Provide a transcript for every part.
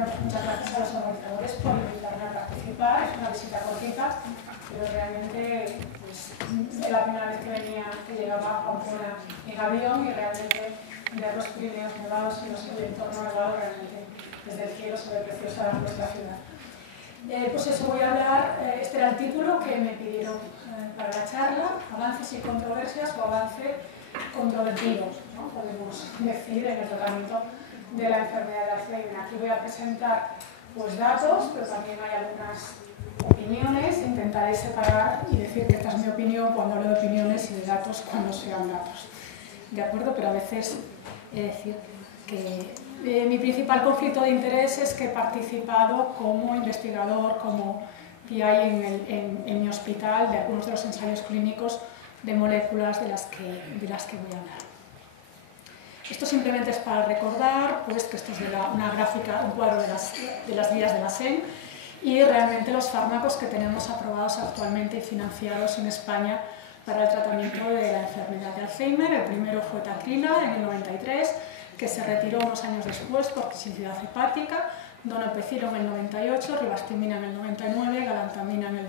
Bueno, muchas gracias a los organizadores por invitarme a participar. Es una visita cortita, pero realmente pues, es la primera vez que llegaba a Pamplona en avión y realmente ver los Pirineos nevados y el entorno nevado realmente desde el cielo se ve preciosa nuestra ciudad. Pues eso, voy a hablar, este era el título que me pidieron para la charla, avances y controversias o avance controvertido, ¿no? Podemos decir, en el tratamiento de la enfermedad de Alzheimer. Aquí voy a presentar pues, datos, pero también hay algunas opiniones. Intentaré separar y decir que esta es mi opinión cuando hablo de opiniones y de datos cuando sean datos. ¿De acuerdo? Pero a veces he de decir que mi principal conflicto de interés es que he participado como investigador, como PI en mi hospital de algunos de los ensayos clínicos de moléculas de las que voy a hablar. Esto simplemente es para recordar pues, que esto es una gráfica, un cuadro de las guías de la SEN y realmente los fármacos que tenemos aprobados actualmente y financiados en España para el tratamiento de la enfermedad de Alzheimer. El primero fue Tacrina en el 93, que se retiró unos años después por toxicidad hepática, Donepezil en el 98, Rivastimina en el 99, Galantamina en el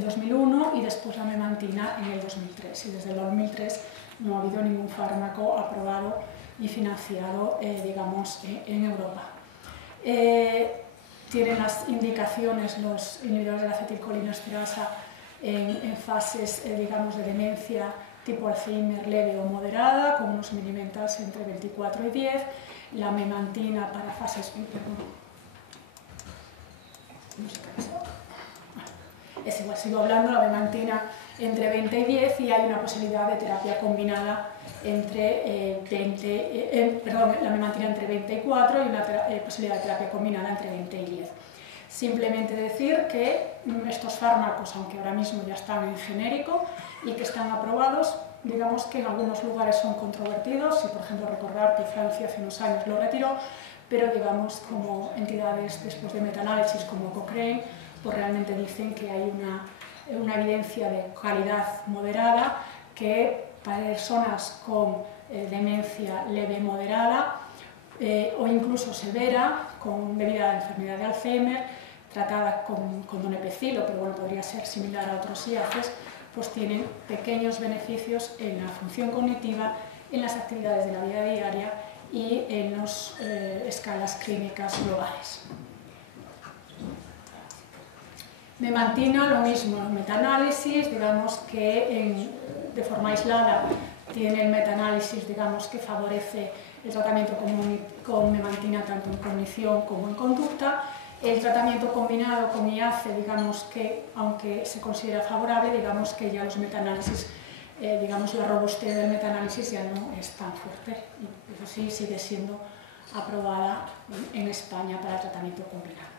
2001 y después la Memantina en el 2003. Y desde el 2003 no ha habido ningún fármaco aprobado y financiado, digamos, en Europa. Tienen las indicaciones los inhibidores de la acetilcolinesterasa en fases, digamos, de demencia tipo Alzheimer leve o moderada, con unos milimentas entre 24 y 10, la memantina para fases... Es igual, sigo hablando, la memantina entre 20 y 10 y hay una posibilidad de terapia combinada entre la memantina entre 20 y 4 y una posibilidad de terapia combinada entre 20 y 10. Simplemente decir que estos fármacos, aunque ahora mismo ya están en genérico y que están aprobados, digamos que en algunos lugares son controvertidos, y por ejemplo recordar que Francia hace unos años lo retiró, pero digamos como entidades después de metaanálisis como Cochrane, pues realmente dicen que hay una evidencia de calidad moderada que para personas con demencia leve moderada o incluso severa, debido a la enfermedad de Alzheimer, tratada con donepezil, pero bueno, podría ser similar a otros IACs, pues tienen pequeños beneficios en la función cognitiva, en las actividades de la vida diaria y en las escalas clínicas globales. Memantina, lo mismo, metaanálisis, digamos que de forma aislada tiene el metaanálisis, digamos, que favorece el tratamiento con memantina tanto en cognición como en conducta. El tratamiento combinado con IACE, digamos que, aunque se considera favorable, digamos que ya los metaanálisis, digamos la robustez del metaanálisis ya no es tan fuerte y eso sí sigue siendo aprobada en España para el tratamiento combinado.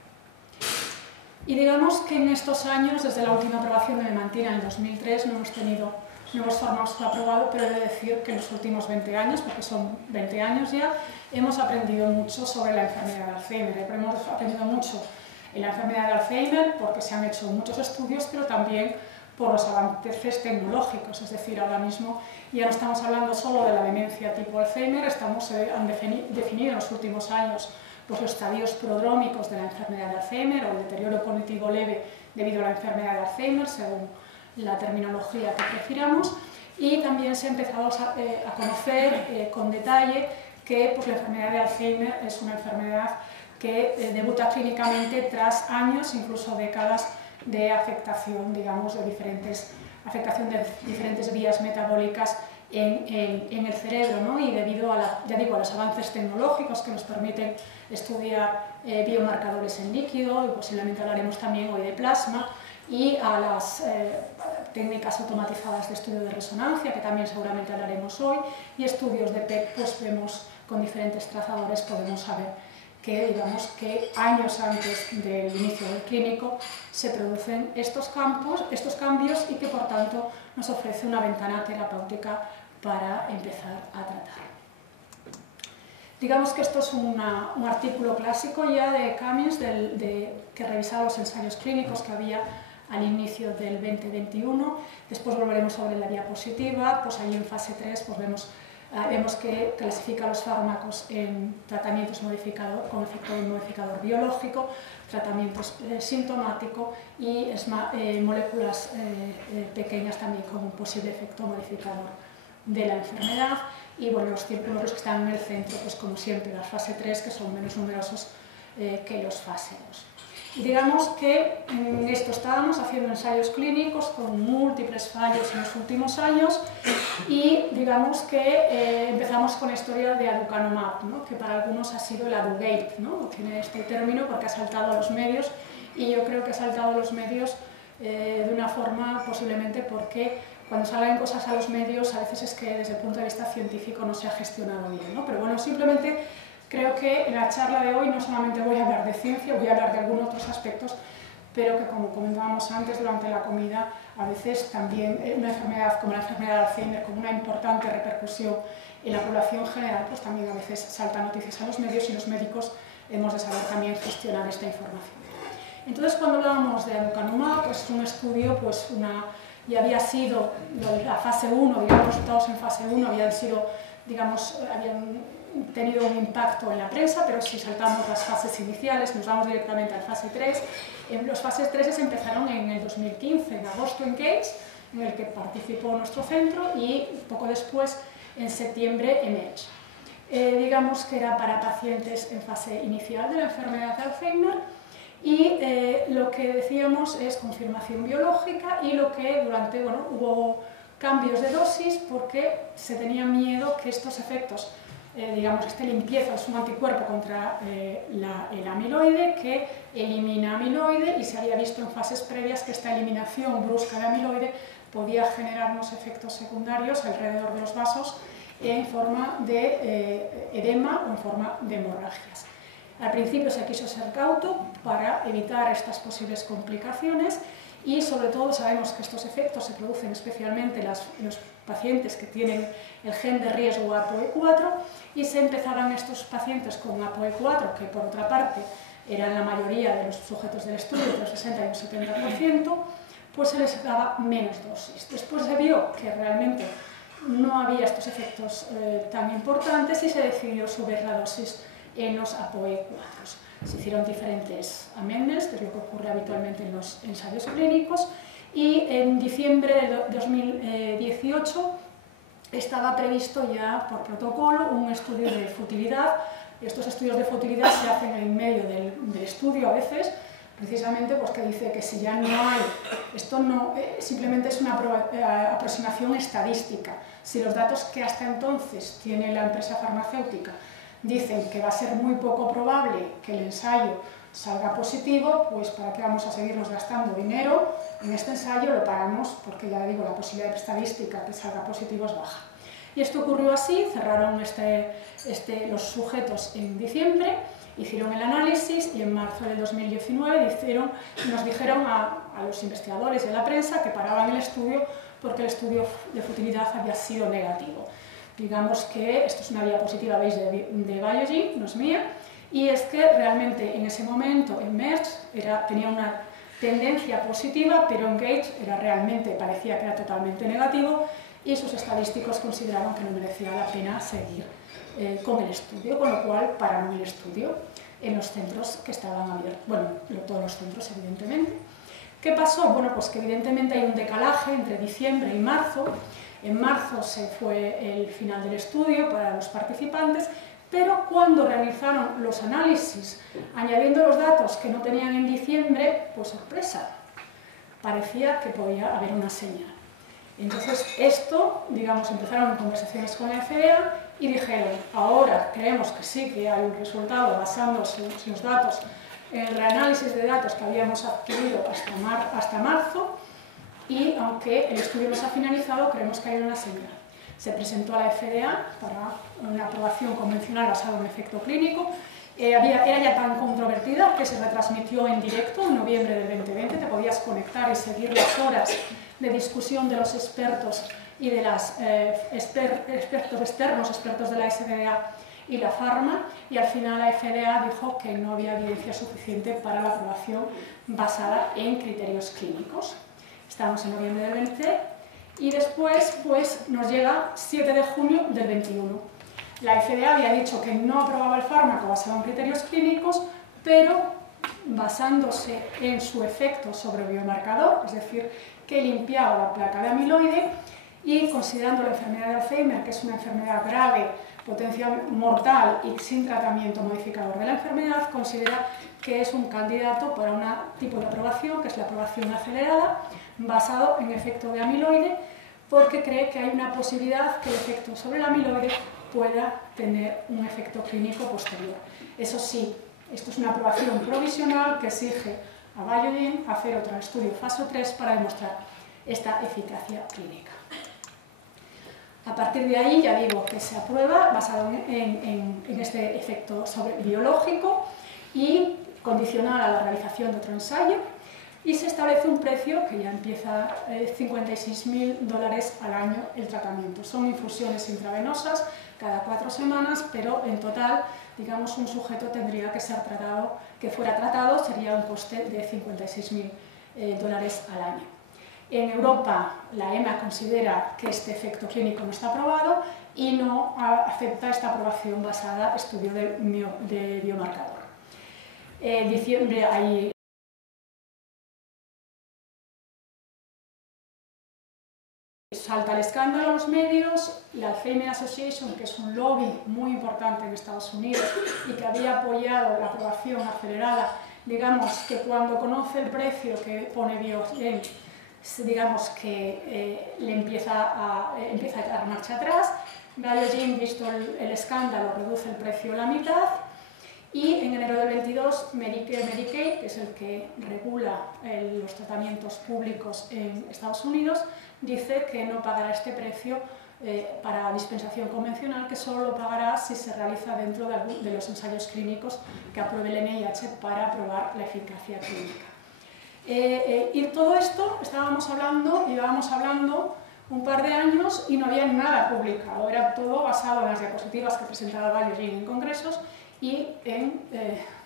Y digamos que en estos años, desde la última aprobación de memantina en 2003, no hemos tenido nuevos fármacos aprobados, pero he de decir que en los últimos 20 años, porque son 20 años ya, hemos aprendido mucho sobre la enfermedad de Alzheimer. Hemos aprendido mucho en la enfermedad de Alzheimer porque se han hecho muchos estudios, pero también por los avances tecnológicos. Es decir, ahora mismo ya no estamos hablando solo de la demencia tipo Alzheimer, han definido en los últimos años pues, los estadios prodrómicos de la enfermedad de Alzheimer o el deterioro cognitivo leve debido a la enfermedad de Alzheimer, según la terminología que prefiramos, y también se ha empezado a conocer con detalle que pues, la enfermedad de Alzheimer es una enfermedad que debuta clínicamente tras años, incluso décadas de afectación, digamos, de diferentes vías metabólicas en el cerebro, ¿no? Y debido a, ya digo, a los avances tecnológicos que nos permiten estudiar biomarcadores en líquido, y posiblemente hablaremos también hoy de plasma, y a las técnicas automatizadas de estudio de resonancia, que también seguramente hablaremos hoy, y estudios de PET, pues vemos con diferentes trazadores, podemos saber que, digamos, que años antes del inicio del clínico se producen estos cambios y que por tanto nos ofrece una ventana terapéutica para empezar a tratar. Digamos que esto es un artículo clásico ya de Cummings que revisaba los ensayos clínicos que había al inicio del 2021. Después volveremos sobre la diapositiva, pues ahí en fase 3 pues vemos Vemos que clasifica los fármacos en tratamientos con efecto modificador biológico, tratamientos sintomático y moléculas pequeñas también con un posible efecto modificador de la enfermedad. Y bueno, los círculos que están en el centro, pues como siempre, la fase 3, que son menos numerosos que los fase 2. Y digamos que en esto estábamos haciendo ensayos clínicos con múltiples fallos en los últimos años y digamos que empezamos con la historia de aducanumab, ¿no? Que para algunos ha sido el Adugate, ¿no? Tiene este término porque ha saltado a los medios y yo creo que ha saltado a los medios de una forma posiblemente porque cuando salgan cosas a los medios a veces es que desde el punto de vista científico no se ha gestionado bien, ¿no? Pero bueno, simplemente creo que en la charla de hoy no solamente voy a hablar de ciencia, voy a hablar de algunos otros aspectos, pero que como comentábamos antes durante la comida, a veces también una enfermedad como la enfermedad de Alzheimer, con una importante repercusión en la población general, pues también a veces saltan noticias a los medios y los médicos hemos de saber también gestionar esta información. Entonces, cuando hablábamos de aducanumab, pues un estudio, pues ya había sido la fase 1, digamos, los resultados en fase 1 habían sido, digamos, habían tenido un impacto en la prensa, pero si saltamos las fases iniciales, nos vamos directamente a la fase 3. Los fases 3 empezaron en el 2015, en agosto en Gates, en el que participó nuestro centro, y poco después, en septiembre, en Edge. Digamos que era para pacientes en fase inicial de la enfermedad de Alzheimer, y lo que decíamos es confirmación biológica y lo que hubo cambios de dosis porque se tenía miedo que estos efectos, digamos, esta limpieza es un anticuerpo contra el amiloide que elimina amiloide y se había visto en fases previas que esta eliminación brusca de amiloide podía generar unos efectos secundarios alrededor de los vasos en forma de edema o en forma de hemorragias. Al principio se quiso ser cauto para evitar estas posibles complicaciones y sobre todo sabemos que estos efectos se producen especialmente en los pacientes que tienen el gen de riesgo APOE4 y se empezaban estos pacientes con APOE4, que por otra parte eran la mayoría de los sujetos del estudio, entre el 60 y un 70%, pues se les daba menos dosis. Después se vio que realmente no había estos efectos tan importantes y se decidió subir la dosis en los APOE4. Se hicieron diferentes amendments, que es lo que ocurre habitualmente en los ensayos clínicos, y en diciembre de 2018 estaba previsto ya por protocolo un estudio de futilidad. Estos estudios de futilidad se hacen en medio del estudio a veces, precisamente pues que dice que si ya no hay, esto no simplemente es una aproximación estadística. Si los datos que hasta entonces tiene la empresa farmacéutica dicen que va a ser muy poco probable que el ensayo salga positivo, pues ¿para qué vamos a seguirnos gastando dinero en este ensayo? Lo paramos porque ya digo, la posibilidad estadística que salga positivo es baja. Y esto ocurrió así, cerraron los sujetos en diciembre, hicieron el análisis y en marzo del 2019 nos dijeron a los investigadores y a la prensa que paraban el estudio porque el estudio de futilidad había sido negativo. Digamos que esto es una diapositiva, veis, de Biogen, no es mía, y es que realmente en ese momento en Merck tenía una tendencia positiva, pero en Gates parecía que era totalmente negativo y sus estadísticos consideraron que no merecía la pena seguir con el estudio, con lo cual pararon el estudio en los centros que estaban abiertos, bueno, todos los centros evidentemente. ¿Qué pasó? Bueno, pues que evidentemente hay un decalaje entre diciembre y marzo. En marzo se fue el final del estudio para los participantes, pero cuando realizaron los análisis, añadiendo los datos que no tenían en diciembre, pues sorpresa, parecía que podía haber una señal. Entonces esto, digamos, empezaron conversaciones con la FDA y dijeron, ahora creemos que sí que hay un resultado basándose en los datos, en el reanálisis de datos que habíamos adquirido hasta marzo, y aunque el estudio no se ha finalizado, creemos que hay una señal. Se presentó a la FDA para una aprobación convencional basada en efecto clínico. Era ya tan controvertida que se retransmitió en directo en noviembre del 2020. Te podías conectar y seguir las horas de discusión de los expertos y de los expertos externos, expertos de la SBA y la Pharma, y al final la FDA dijo que no había evidencia suficiente para la aprobación basada en criterios clínicos. Estamos en noviembre del 20 y después pues, nos llega 7 de junio del 21. La FDA había dicho que no aprobaba el fármaco basado en criterios clínicos, pero basándose en su efecto sobre el biomarcador, es decir, que limpiaba la placa de amiloide, y considerando la enfermedad de Alzheimer, que es una enfermedad grave, potencial mortal y sin tratamiento modificador de la enfermedad, considera que es un candidato para un tipo de aprobación, que es la aprobación acelerada, basado en efecto de amiloide, porque cree que hay una posibilidad que el efecto sobre el amiloide pueda tener un efecto clínico posterior. Eso sí, esto es una aprobación provisional que exige a Biogen hacer otro estudio fase 3 para demostrar esta eficacia clínica. A partir de ahí, ya digo que se aprueba basado en este efecto biológico y condicional a la realización de otro ensayo, y se establece un precio que ya empieza $56.000 al año el tratamiento. Son infusiones intravenosas cada 4 semanas, pero en total, digamos, un sujeto tendría que ser tratado, que fuera tratado, sería un coste de $56.000 al año. En Europa, la EMA considera que este efecto clínico no está aprobado y no acepta esta aprobación basada en estudio de biomarcador. En diciembre hay salta el escándalo a los medios, la Alzheimer Association, que es un lobby muy importante en Estados Unidos y que había apoyado la aprobación acelerada, digamos que cuando conoce el precio que pone Biogen, digamos que le empieza a dar marcha atrás. Biogen, visto el escándalo, reduce el precio a la mitad, y en enero del 22 Medicare Medicaid, que es el que regula los tratamientos públicos en Estados Unidos, dice que no pagará este precio para dispensación convencional, que solo lo pagará si se realiza dentro de los ensayos clínicos que apruebe el NIH para probar la eficacia clínica. Y todo esto llevábamos hablando un par de años y no había nada publicado, era todo basado en las diapositivas que presentaba Biogen en congresos y en,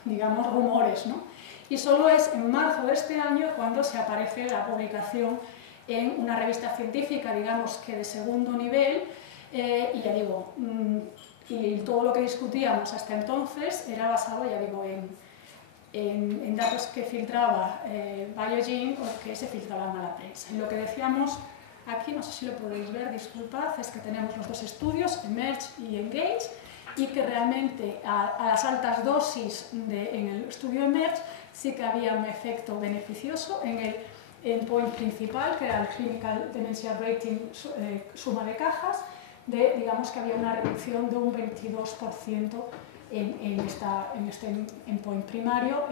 digamos, rumores, ¿no? Y solo es en marzo de este año cuando se aparece la publicación en una revista científica, digamos que de segundo nivel, y ya digo, y todo lo que discutíamos hasta entonces era basado, ya digo, en datos que filtraba Biogen o que se filtraban a la prensa. Y lo que decíamos aquí, no sé si lo podéis ver, disculpad, es que tenemos los dos estudios, EMERGE y ENGAGE, y que realmente a las altas dosis en el estudio EMERGE sí que había un efecto beneficioso en el endpoint principal, que era el Clinical Dementia Rating, suma de cajas, digamos que había una reducción de un 22% en este endpoint primario,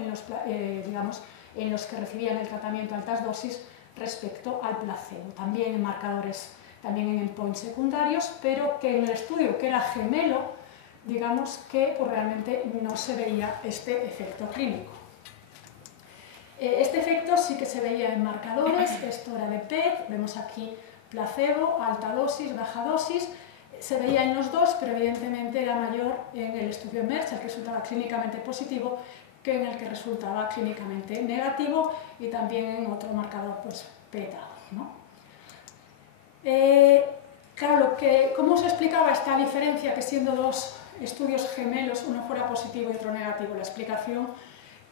en los que recibían el tratamiento a altas dosis respecto al placebo. También en marcadores, también en endpoints secundarios, pero que en el estudio que era gemelo, digamos que pues, realmente no se veía este efecto clínico. Este efecto sí que se veía en marcadores, esto era de PET, vemos aquí placebo, alta dosis, baja dosis, se veía en los dos, pero evidentemente era mayor en el estudio EMERGE, el que resultaba clínicamente positivo, que en el que resultaba clínicamente negativo, y también en otro marcador, pues PETA, ¿no? Claro, ¿cómo se explicaba esta diferencia que siendo dos estudios gemelos, uno fuera positivo y otro negativo? La explicación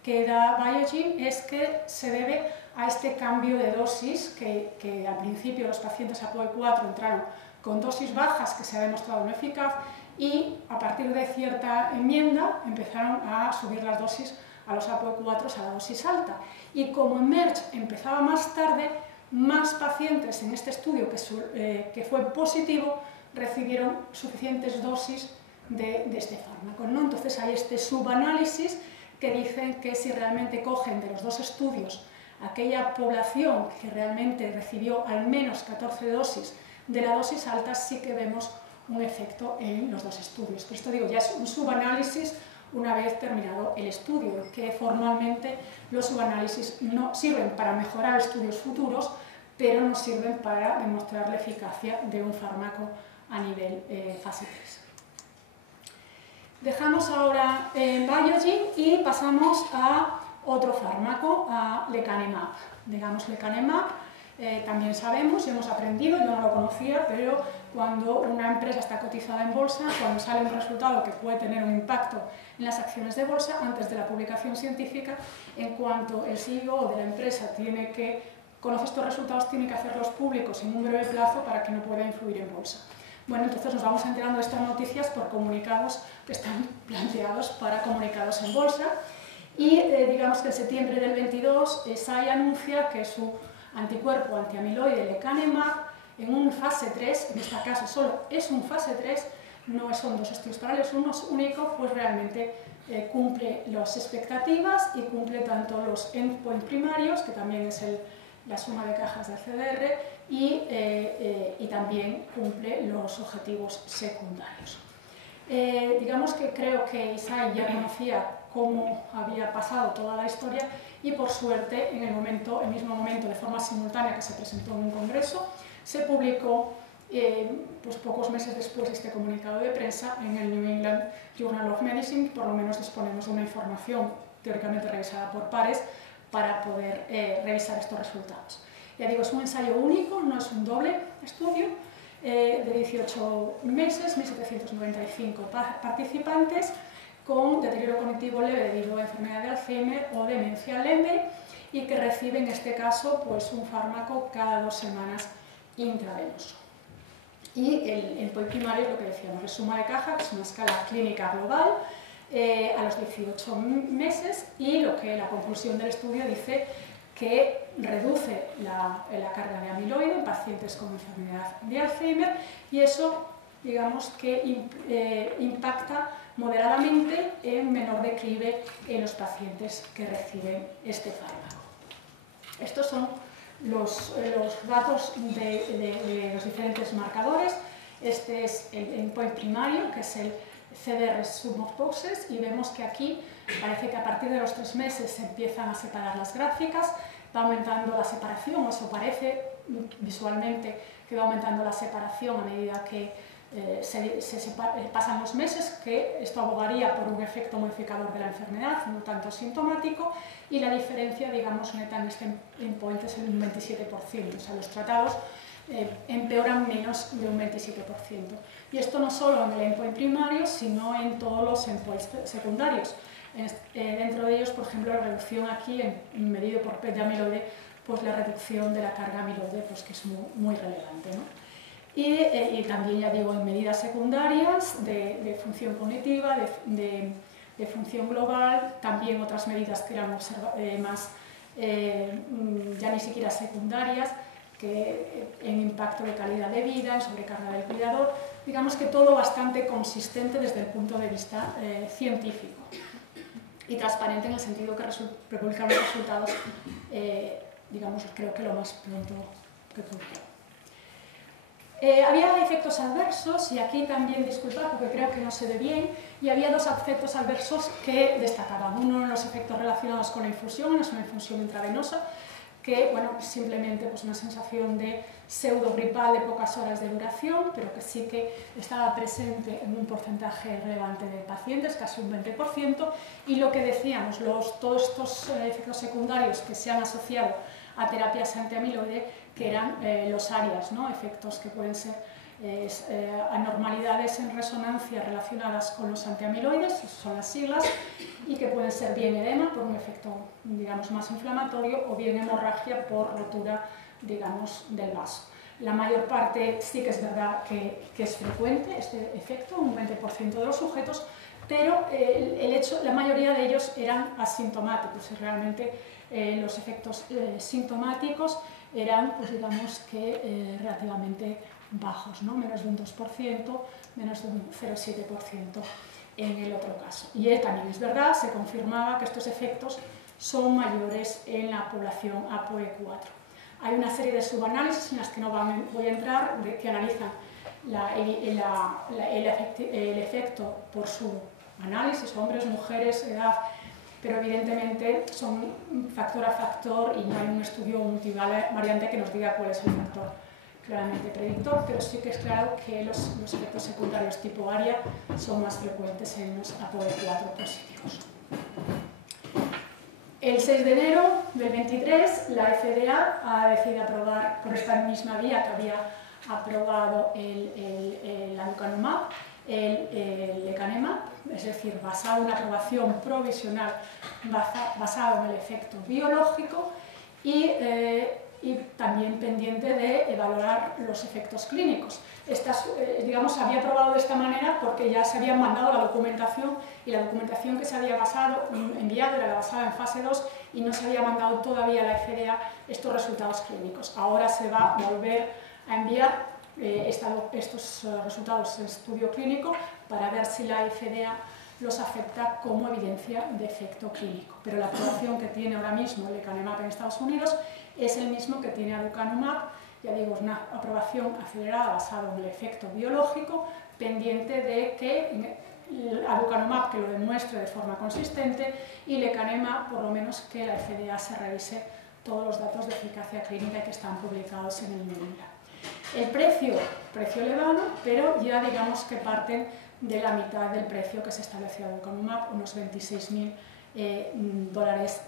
que da Biogen es que se debe a este cambio de dosis, que al principio los pacientes APOE4 entraron con dosis bajas que se ha demostrado no eficaz, y a partir de cierta enmienda empezaron a subir las dosis a los APOE4 a la dosis alta. Y como EMERGE empezaba más tarde, más pacientes en este estudio que fue positivo recibieron suficientes dosis de este fármaco, ¿no? Entonces hay este subanálisis que dicen que si realmente cogen de los dos estudios aquella población que realmente recibió al menos 14 dosis de la dosis alta, sí que vemos un efecto en los dos estudios. Pero esto digo, ya es un subanálisis una vez terminado el estudio, que formalmente los subanálisis no sirven para mejorar estudios futuros, pero no sirven para demostrar la eficacia de un fármaco a nivel fase 3. Dejamos ahora Biogen y pasamos a otro fármaco, a lecanemab. Digamos, lecanemab también sabemos y hemos aprendido, yo no lo conocía, pero cuando una empresa está cotizada en bolsa, cuando sale un resultado que puede tener un impacto en las acciones de bolsa, antes de la publicación científica, en cuanto el CEO de la empresa conoce estos resultados, tiene que hacerlos públicos en un breve plazo para que no pueda influir en bolsa. Bueno, entonces nos vamos enterando de estas noticias por comunicados que están planteados para comunicados en bolsa. Y digamos que en septiembre del 22, Eisai anuncia que su anticuerpo antiamiloide lecanemab, en un fase 3, en este caso solo es un fase 3, no son dos estudios paralelos, uno es único, pues realmente cumple las expectativas y cumple tanto los endpoints primarios, que también es la suma de cajas del CDR, y también cumple los objetivos secundarios. Digamos que creo que Eisai ya conocía cómo había pasado toda la historia y por suerte en el mismo momento, de forma simultánea, que se presentó en un congreso, se publicó pues pocos meses después este comunicado de prensa en el New England Journal of Medicine. Por lo menos disponemos de una información teóricamente revisada por pares para poder revisar estos resultados. Ya digo, es un ensayo único, no es un doble estudio, de 18 meses, 1.795 participantes con deterioro cognitivo leve debido a enfermedad de Alzheimer o demencia leve y que reciben en este caso pues, un fármaco cada 2 semanas intravenoso. Y el endpoint primario es lo que decíamos, la suma de caja, que es una escala clínica global a los 18 meses, y la conclusión del estudio dice que reduce la carga de amiloide en pacientes con enfermedad de Alzheimer, y eso, digamos, que impacta moderadamente en menor declive en los pacientes que reciben este fármaco. Estos son los datos de los diferentes marcadores. Este es el endpoint primario, que es el CDR Sum of Boxes, y vemos que aquí parece que a partir de los 3 meses se empiezan a separar las gráficas, va aumentando la separación, o eso parece visualmente que va aumentando la separación a medida que pasan los meses, que esto abogaría por un efecto modificador de la enfermedad, no tanto sintomático, y la diferencia, digamos, neta en este endpoint es el 27%, o sea, los tratados empeoran menos de un 27%. Y esto no solo en el endpoint primario, sino en todos los endpoints secundarios. Dentro de ellos, por ejemplo, la reducción aquí, medido por PET de amiloide, pues la reducción de la carga amiloide, pues que es muy relevante, ¿no? Y también, ya digo, en medidas secundarias de función cognitiva, de función global, también otras medidas que eran más, ya ni siquiera secundarias, que en impacto de calidad de vida, en sobrecarga del cuidador, digamos que todo bastante consistente desde el punto de vista científico y transparente en el sentido que publican los resultados, digamos, creo que lo más pronto que puedo. Había efectos adversos, y aquí también disculpad porque creo que no se ve bien, y había 2 efectos adversos que destacaban. Uno en los efectos relacionados con la infusión, es una infusión intravenosa, que, bueno, simplemente pues, una sensación de pseudogripal de pocas horas de duración, pero que sí que estaba presente en un porcentaje relevante de pacientes, casi un 20%, y lo que decíamos, todos estos efectos secundarios que se han asociado a terapias antiamiloide, que eran los ARIAS, ¿no? Efectos que pueden ser anormalidades en resonancia relacionadas con los antiamiloides, son las siglas, y que pueden ser bien edema por un efecto, digamos, más inflamatorio, o bien hemorragia por rotura, digamos, del vaso. La mayor parte sí que es verdad que es frecuente este efecto, un 20% de los sujetos, pero la mayoría de ellos eran asintomáticos, y realmente los efectos sintomáticos eran, pues digamos que relativamente bajos, ¿no? Menos de un 2%, menos de un 0,7% en el otro caso. Y también es verdad, se confirmaba que estos efectos son mayores en la población APOE4. Hay una serie de subanálisis en las que no voy a entrar, que analizan el efecto por su análisis, hombres, mujeres, edad, pero evidentemente son factor a factor y no hay un estudio multivariante que nos diga cuál es el factor claramente predictor, pero sí que es claro que los efectos secundarios tipo ARIA son más frecuentes en los APOE4 positivos. El 6 de enero del 23, la FDA ha decidido aprobar, por esta misma vía que había aprobado el aducanumab, el lecanemab, es decir, basado en una aprobación provisional basado en el efecto biológico y también pendiente de evaluar los efectos clínicos. Digamos, se había aprobado de esta manera porque ya se había mandado la documentación y la documentación que se había enviado era la basada en fase 2 y no se había mandado todavía a la FDA estos resultados clínicos. Ahora se va a volver a enviar estos resultados de estudio clínico para ver si la FDA los acepta como evidencia de efecto clínico. Pero la aprobación que tiene ahora mismo el lecanemab en Estados Unidos es el mismo que tiene aducanumab, ya digo, es una aprobación acelerada basada en el efecto biológico, pendiente de que aducanumab que lo demuestre de forma consistente y lecanemab, por lo menos que la FDA se revise todos los datos de eficacia clínica que están publicados en el MEDULA. El precio elevado, pero ya digamos que parten de la mitad del precio que se estableció aducanumab, unos $26.000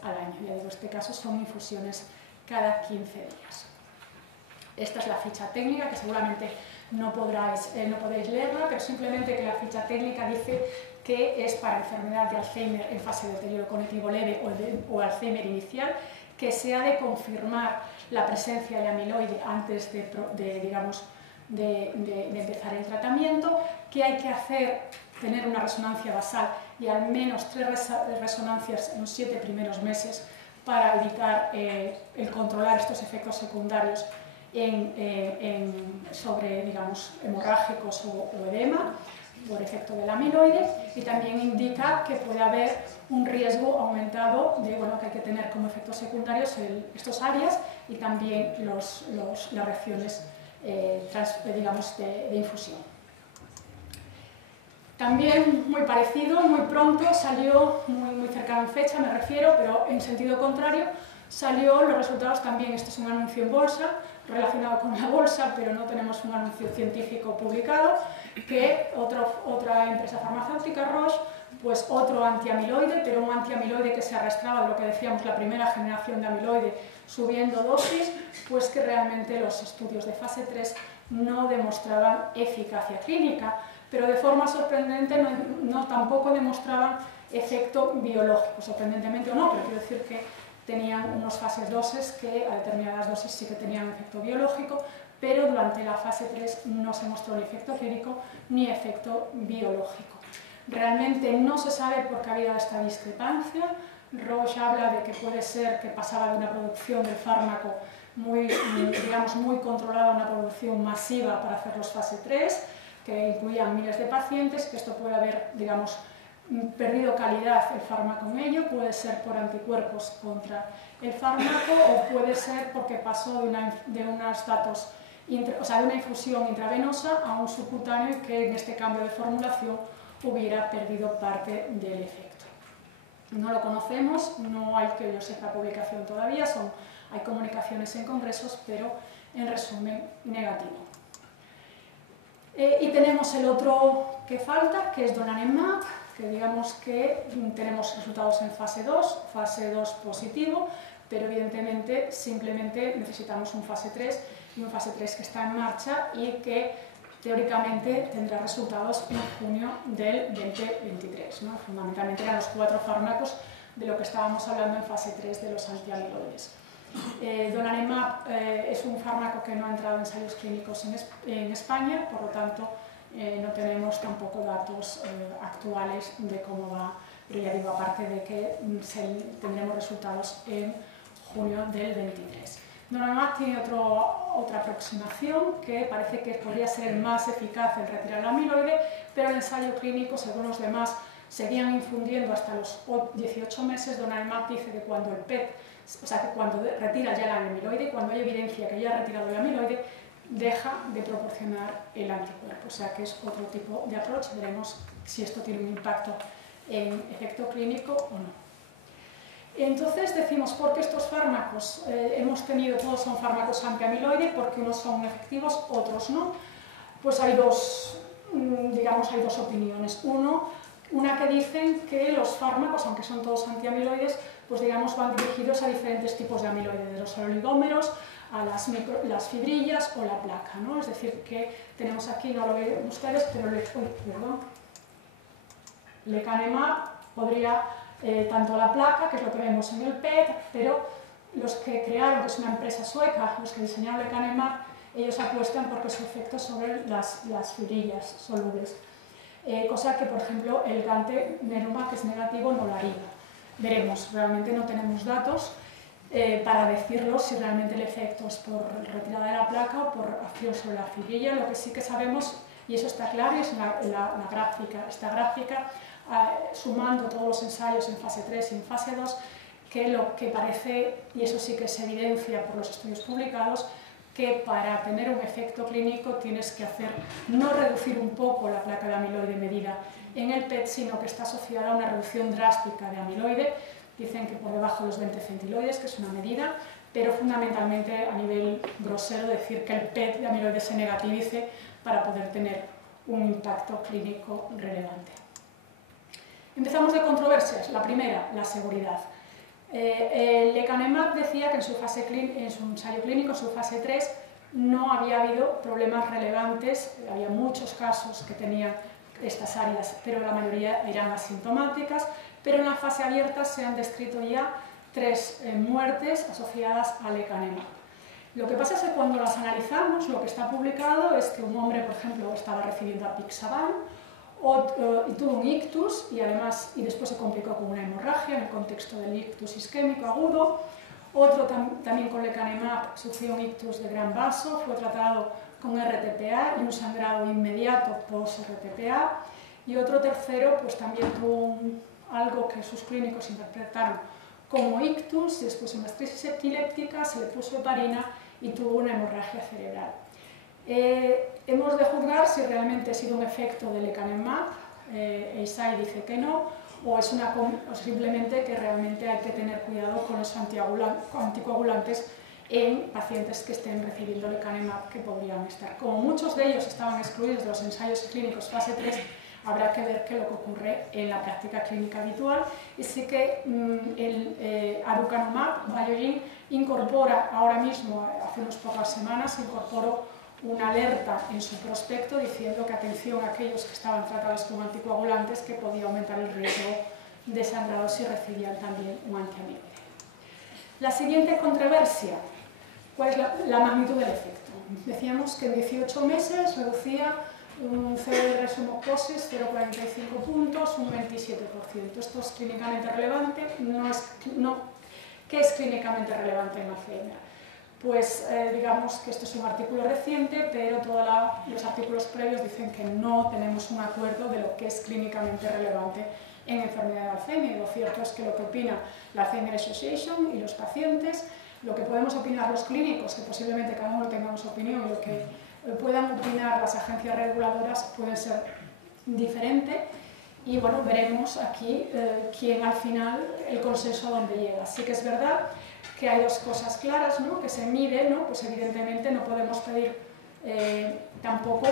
al año. Ya digo, en este caso son infusiones cada 15 días. Esta es la ficha técnica, que seguramente no podéis leerla, pero simplemente que la ficha técnica dice que es para enfermedad de Alzheimer en fase de deterioro cognitivo leve o Alzheimer inicial, que se ha de confirmar la presencia de amiloide antes de empezar el tratamiento, que hay que tener una resonancia basal y al menos 3 resonancias en los 7 primeros meses para evitar el controlar estos efectos secundarios sobre, digamos, hemorrágicos o edema por efecto del amiloide, y también indica que puede haber un riesgo aumentado de, que hay que tener como efectos secundarios estos áreas y también las reacciones digamos, de infusión. También muy parecido, muy pronto salió, muy cercano en fecha me refiero, pero en sentido contrario, salió los resultados también. Este es un anuncio en bolsa, relacionado con la bolsa, pero no tenemos un anuncio científico publicado, que otra empresa farmacéutica, Roche, pues otro antiamiloide, pero un antiamiloide que se arrastraba de lo que decíamos, la primera generación de amiloide, subiendo dosis, pues que realmente los estudios de fase 3 no demostraban eficacia clínica, pero de forma sorprendente tampoco demostraban efecto biológico, sorprendentemente o no, pero quiero decir que tenían unos fases 2 que a determinadas dosis sí que tenían efecto biológico, pero durante la fase 3 no se mostró ni efecto clínico ni efecto biológico. Realmente no se sabe por qué había esta discrepancia. Roche habla de que puede ser que pasaba de una producción del fármaco muy controlada a una producción masiva para hacer los fase 3, que incluían miles de pacientes, que esto puede haber, digamos, perdido calidad el fármaco en ello, puede ser por anticuerpos contra el fármaco o puede ser porque pasó de una infusión intravenosa a un subcutáneo y que en este cambio de formulación hubiera perdido parte del efecto. No lo conocemos, no hay que yo sepa publicación todavía, hay comunicaciones en congresos, pero en resumen negativo. Y tenemos el otro que falta, que es donanemab, que digamos que tenemos resultados en fase 2 positivo, pero evidentemente simplemente necesitamos un fase 3 y un fase 3 que está en marcha y que teóricamente tendrá resultados en junio del 2023, ¿no? Fundamentalmente eran los 4 fármacos de lo que estábamos hablando en fase 3 de los antiamiloides. Donanemab es un fármaco que no ha entrado en ensayos clínicos en España, por lo tanto no tenemos tampoco datos actuales de cómo va, pero ya digo, aparte de que tendremos resultados en junio del 23. Donanemab tiene otra aproximación que parece que podría ser más eficaz en retirar el amiloide, pero en ensayo clínico, según los demás, seguían infundiendo hasta los 18 meses. Donanemab dice que cuando el PET, o sea, que cuando retira ya el amiloide, cuando hay evidencia que ya ha retirado el amiloide, deja de proporcionar el anticuerpo, o sea que es otro tipo de approach. Veremos si esto tiene un impacto en efecto clínico o no. Entonces decimos, ¿por qué estos fármacos todos son fármacos antiamiloide? Porque unos son efectivos, otros no. Pues hay dos opiniones. Una que dicen que los fármacos, aunque son todos antiamiloides, pues digamos van dirigidos a diferentes tipos de amiloide, de los oligómeros a las fibrillas o la placa, ¿no? Es decir, que tenemos aquí, no lo ven ustedes, pero lecanemab podría, tanto la placa, que es lo que vemos en el PET, pero los que crearon, que es una empresa sueca, los que diseñaron lecanemab, ellos apuestan porque su efecto sobre las fibrillas solubles. Cosa que, por ejemplo, el gantenerumab, que es negativo, no lo haría. Veremos, realmente no tenemos datos para decirlo si realmente el efecto es por retirada de la placa o por acción sobre la fibrilla. Lo que sí que sabemos, y eso está claro, es la gráfica. Esta gráfica, sumando todos los ensayos en fase 3 y en fase 2, que lo que parece, y eso sí que se evidencia por los estudios publicados, que para tener un efecto clínico tienes que hacer, no reducir un poco la placa de amiloide medida en el PET, sino que está asociada a una reducción drástica de amiloide. Dicen que por debajo de los 20 centiloides, que es una medida, pero fundamentalmente a nivel grosero decir que el PET de amiloide se negativice para poder tener un impacto clínico relevante. Empezamos de controversias. La primera, la seguridad. Lecanemab decía que en su ensayo clínico, en su fase 3, no había habido problemas relevantes, había muchos casos que tenían estas áreas, pero la mayoría eran asintomáticas, pero en la fase abierta se han descrito ya 3 muertes asociadas a lecanemab. Lo que pasa es que cuando las analizamos, lo que está publicado es que un hombre, por ejemplo, estaba recibiendo apixaban, y tuvo un ictus y después se complicó con una hemorragia en el contexto del ictus isquémico agudo. Otro también con lecanemab sufrió un ictus de gran vaso, fue tratado con RTPA y un sangrado inmediato post-RTPA. Y otro tercero pues también tuvo algo que sus clínicos interpretaron como ictus, y después en gastritis epiléptica se le puso heparina y tuvo una hemorragia cerebral. Hemos de juzgar si realmente ha sido un efecto de lecanemab, Eisai dice que no, o simplemente que realmente hay que tener cuidado con los anticoagulantes en pacientes que estén recibiendo lecanemab, que podrían estar. Como muchos de ellos estaban excluidos de los ensayos clínicos fase 3, habrá que ver qué es lo que ocurre en la práctica clínica habitual. Y sí que el aducanumab, Biogen, incorpora ahora mismo, hace unas pocas semanas, incorporó una alerta en su prospecto diciendo que atención a aquellos que estaban tratados con anticoagulantes, que podía aumentar el riesgo de sangrado si recibían también un antiamiloide. La siguiente controversia, ¿cuál es la magnitud del efecto? Decíamos que en 18 meses reducía un CDR sumocosis 0,45 puntos, un 27%. Esto es clínicamente relevante. ¿Qué es clínicamente relevante en Alzheimer? Pues digamos que esto es un artículo reciente, pero todos los artículos previos dicen que no tenemos un acuerdo de lo que es clínicamente relevante en enfermedad de Alzheimer. Y lo cierto es que lo que opina la Alzheimer Association y los pacientes, lo que podemos opinar los clínicos, que posiblemente cada uno tengamos opinión, y lo que puedan opinar las agencias reguladoras puede ser diferente. Y bueno, veremos aquí quién al final, el consenso a dónde llega. Sí que es verdad que hay dos cosas claras, ¿no?, que se miden, ¿no? Pues evidentemente no podemos pedir tampoco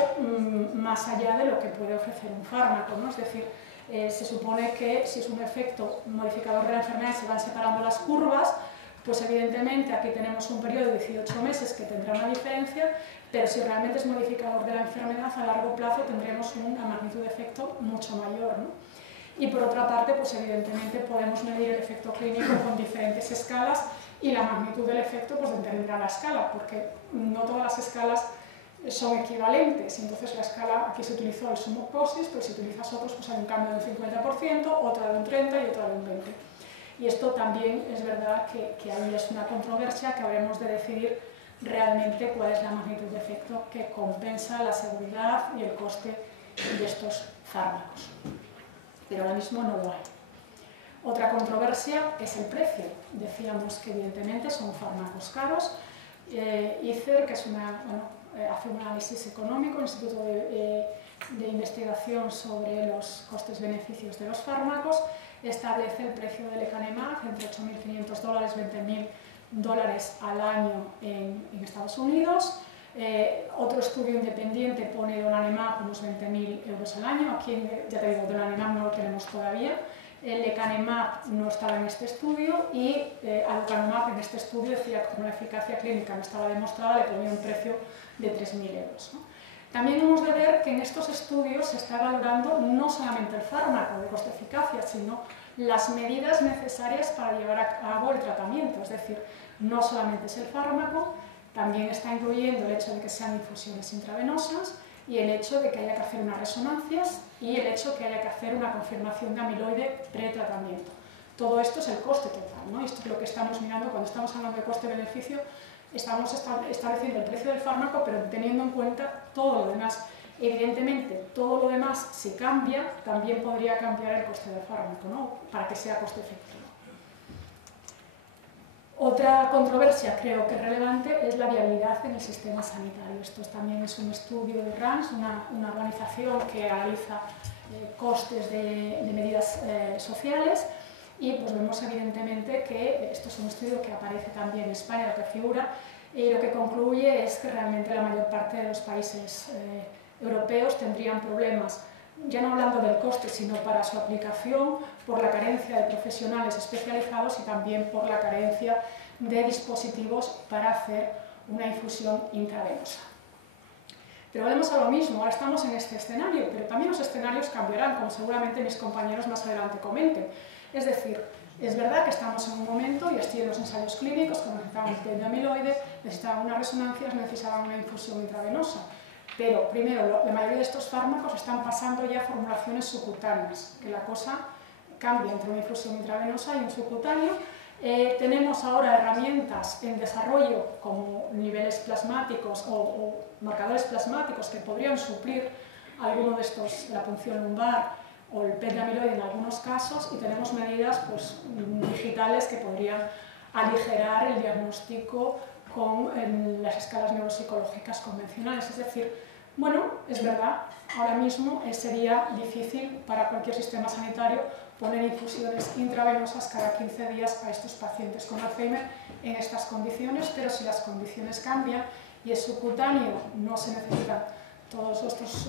más allá de lo que puede ofrecer un fármaco, ¿no? Es decir, se supone que si es un efecto modificador de la enfermedad y se van separando las curvas, pues evidentemente aquí tenemos un periodo de 18 meses que tendrá una diferencia, pero si realmente es modificador de la enfermedad, a largo plazo tendremos una magnitud de efecto mucho mayor, ¿no? Y por otra parte, pues evidentemente podemos medir el efecto clínico con diferentes escalas, y la magnitud del efecto pues determinará la escala, porque no todas las escalas son equivalentes. Entonces la escala, aquí se utilizó el sumocosis, pero si utilizas otros pues hay un cambio de un 50%, otra de un 30% y otra de un 20%. Y esto también es verdad que ahí es una controversia, que habremos de decidir realmente cuál es la magnitud de efecto que compensa la seguridad y el coste de estos fármacos. Pero ahora mismo no lo hay. Otra controversia es el precio. Decíamos que evidentemente son fármacos caros. ICER, que es hace un análisis económico, el Instituto de Investigación sobre los costes-beneficios de los fármacos, establece el precio de lecanemab entre $8.500 y $20.000 al año en Estados Unidos. Otro estudio independiente pone donanemab unos 20.000 euros al año. Aquí, ya te digo, donanemab no lo tenemos todavía. el lecanemab no estaba en este estudio y aducanumab en este estudio decía que como la eficacia clínica no estaba demostrada, le ponía un precio de 3.000 euros, ¿no? También hemos de ver que en estos estudios se está valorando no solamente el fármaco de coste-eficacia, sino las medidas necesarias para llevar a cabo el tratamiento, es decir, no solamente es el fármaco, también está incluyendo el hecho de que sean infusiones intravenosas y el hecho de que haya que hacer unas resonancias y el hecho de que haya que hacer una confirmación de amiloide pre-tratamiento. Todo esto es el coste total, ¿no? Esto es lo que estamos mirando cuando estamos hablando de coste-beneficio. Estamos estableciendo el precio del fármaco, pero teniendo en cuenta todo lo demás. Evidentemente, todo lo demás, si cambia, también podría cambiar el coste del fármaco, ¿no? Para que sea coste efectivo. Otra controversia, creo que relevante, es la viabilidad en el sistema sanitario. Esto también es un estudio de RANS, una organización que analiza costes de medidas sociales, y pues vemos evidentemente que esto es un estudio que aparece también en España, lo que figura, y lo que concluye es que realmente la mayor parte de los países europeos tendrían problemas, ya no hablando del coste, sino para su aplicación, por la carencia de profesionales especializados y también por la carencia de dispositivos para hacer una infusión intravenosa. Pero volvemos a lo mismo, ahora estamos en este escenario, pero también los escenarios cambiarán, como seguramente mis compañeros más adelante comenten. Es decir, es verdad que estamos en un momento, y estoy en los ensayos clínicos, que necesitaban un PET de amiloide, necesitaban unas resonancias, necesitaban una infusión intravenosa. Pero, primero, la mayoría de estos fármacos están pasando ya a formulaciones subcutáneas, que la cosa cambia entre una infusión intravenosa y un subcutáneo. Tenemos ahora herramientas en desarrollo como niveles plasmáticos o marcadores plasmáticos que podrían suplir alguno de estos, la punción lumbar o el PET de amiloide en algunos casos, y tenemos medidas pues, digitales que podrían aligerar el diagnóstico con las escalas neuropsicológicas convencionales. Es decir, bueno, es verdad, ahora mismo sería difícil para cualquier sistema sanitario poner infusiones intravenosas cada 15 días a estos pacientes con Alzheimer en estas condiciones, pero si las condiciones cambian y es subcutáneo, no se necesitan todas estas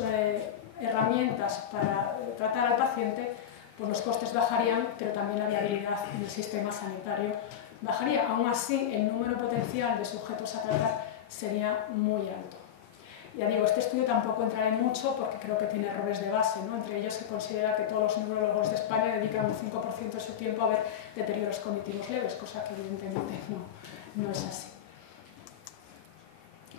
herramientas para tratar al paciente, pues los costes bajarían, pero también la viabilidad del sistema sanitario bajaría. Aún así, el número potencial de sujetos a tratar sería muy alto. Ya digo, este estudio tampoco entraré mucho porque creo que tiene errores de base, ¿no? Entre ellos se considera que todos los neurólogos de España dedican un 5% de su tiempo a ver deterioros cognitivos leves, cosa que evidentemente no es así.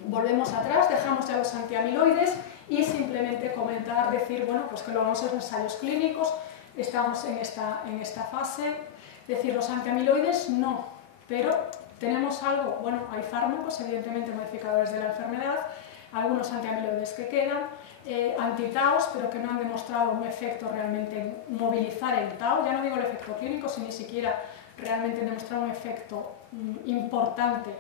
Volvemos atrás, dejamos ya los antiamiloides y simplemente comentar, decir, bueno, pues que lo vamos a hacer en ensayos clínicos, estamos en esta fase, decir, los antiamiloides no, pero tenemos algo, bueno, hay fármacos, evidentemente modificadores de la enfermedad, algunos antiamiloides que quedan, anti-taus, pero que no han demostrado un efecto realmente en movilizar el tau, ya no digo el efecto clínico, sino ni siquiera realmente demostrar un efecto importante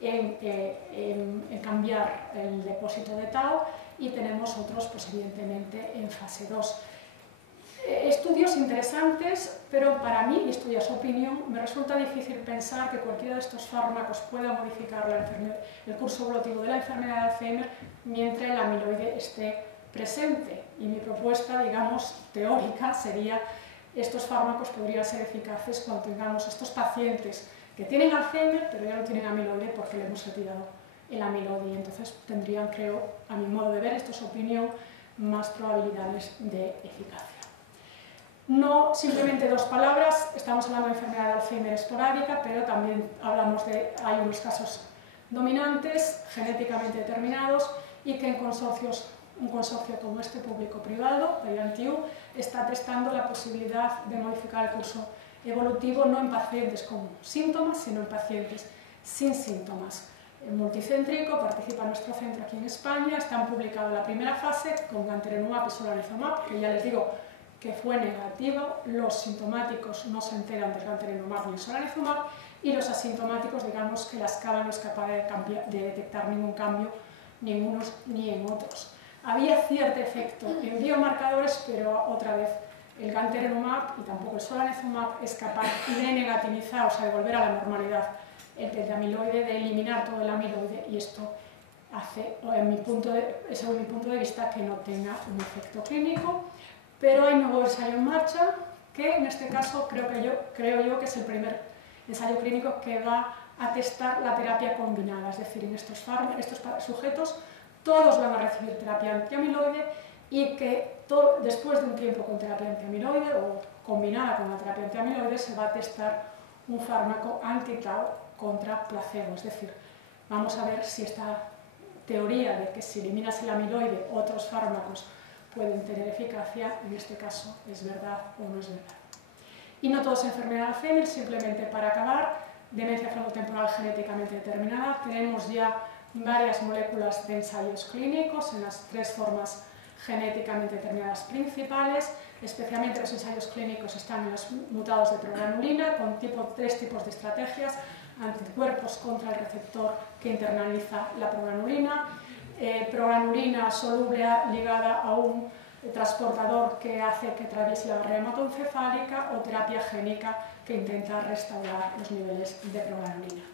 en cambiar el depósito de tau, y tenemos otros, pues evidentemente, en fase 2. Estudios interesantes, pero para mí, y esto ya es opinión, me resulta difícil pensar que cualquiera de estos fármacos pueda modificar el curso evolutivo de la enfermedad de Alzheimer mientras el amiloide esté presente. Y mi propuesta, digamos, teórica sería estos fármacos podrían ser eficaces cuando tengamos estos pacientes que tienen Alzheimer, pero ya no tienen amiloide porque le hemos retirado el amiloide, y entonces tendrían, creo, a mi modo de ver, esto es opinión, más probabilidades de eficacia. No simplemente dos palabras, estamos hablando de enfermedad de Alzheimer esporádica, pero también hablamos hay unos casos dominantes, genéticamente determinados, y que en un consorcio como este público-privado, el IANTIU, está testando la posibilidad de modificar el curso evolutivo no en pacientes con síntomas, sino en pacientes sin síntomas. En multicéntrico, participa nuestro centro aquí en España, están publicados la primera fase con gantenerumab y solanezumab, que ya les digo que fue negativo, los sintomáticos no se enteran del gantenerumab ni del solanezumab, y los asintomáticos, digamos que la escala no es capaz de detectar ningún cambio ni en unos ni en otros. Había cierto efecto en biomarcadores, pero otra vez el gantenerumab y tampoco el solanezumab es capaz de negativizar, o sea, de volver a la normalidad el PET de amiloide, de eliminar todo el amiloide, y esto hace, según mi punto de vista, que no tenga un efecto clínico. Pero hay nuevo ensayo en marcha que en este caso creo yo que es el primer ensayo clínico que va a testar la terapia combinada, es decir, en estos sujetos todos van a recibir terapia antiamiloide y que después de un tiempo con terapia antiamiloide o combinada con la terapia antiamiloide se va a testar un fármaco anti-tau contra placebo, es decir, vamos a ver si esta teoría de que si eliminas el amiloide otros fármacos pueden tener eficacia, en este caso es verdad o no es verdad. Y no todo es enfermedad de Alzheimer, simplemente para acabar, demencia frontotemporal genéticamente determinada, tenemos ya varias moléculas de ensayos clínicos en las 3 formas genéticamente determinadas principales, especialmente los ensayos clínicos están en los mutados de progranulina con 3 tipos de estrategias: anticuerpos contra el receptor que internaliza la progranulina, progranulina soluble ligada a un transportador que hace que atraviese la barrera hematoencefálica, o terapia génica que intenta restaurar los niveles de progranulina.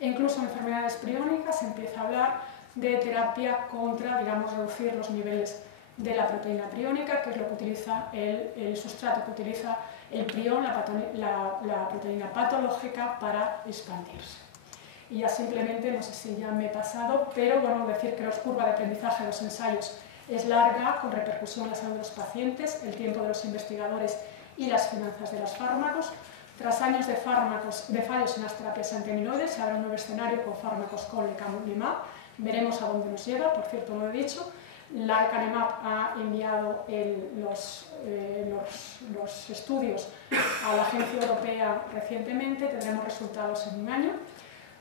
E incluso en enfermedades priónicas se empieza a hablar de terapia contra, digamos, reducir los niveles de la proteína priónica, que es lo que utiliza el sustrato que utiliza el prión, la proteína patológica, para expandirse. Y ya simplemente, no sé si ya me he pasado, pero bueno, decir que la curva de aprendizaje de los ensayos es larga, con repercusión en la salud de los pacientes, el tiempo de los investigadores y las finanzas de los fármacos. Tras años de fallos en las terapias antiamiloides, se abre un nuevo escenario con fármacos con lecanemab. Veremos a dónde nos lleva, por cierto, no lo he dicho. La lecanemab ha enviado los estudios a la Agencia Europea recientemente, tendremos resultados en un año.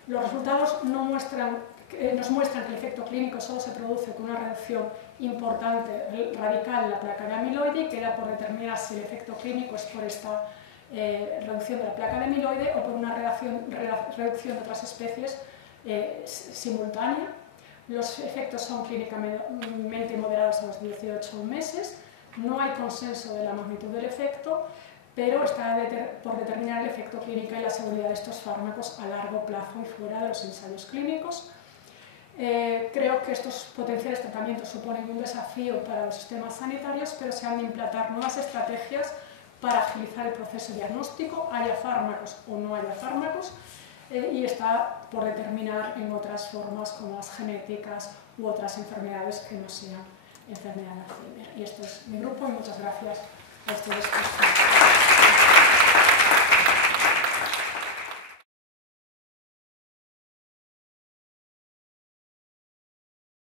Los resultados nos muestran que el efecto clínico solo se produce con una reducción importante, radical, en la placa de amiloide, y queda por determinar si el efecto clínico es por esta reducción de la placa de amiloide o por una reducción de otras especies simultánea. Los efectos son clínicamente moderados a los 18 meses, no hay consenso de la magnitud del efecto, pero está por determinar el efecto clínico y la seguridad de estos fármacos a largo plazo y fuera de los ensayos clínicos. Creo que estos potenciales tratamientos suponen un desafío para los sistemas sanitarios, pero se han de implantar nuevas estrategias para agilizar el proceso diagnóstico, haya fármacos o no haya fármacos, y está por determinar en otras formas como las genéticas u otras enfermedades que no sean enfermedad de Alzheimer. Y esto es mi grupo, y muchas gracias a ustedes.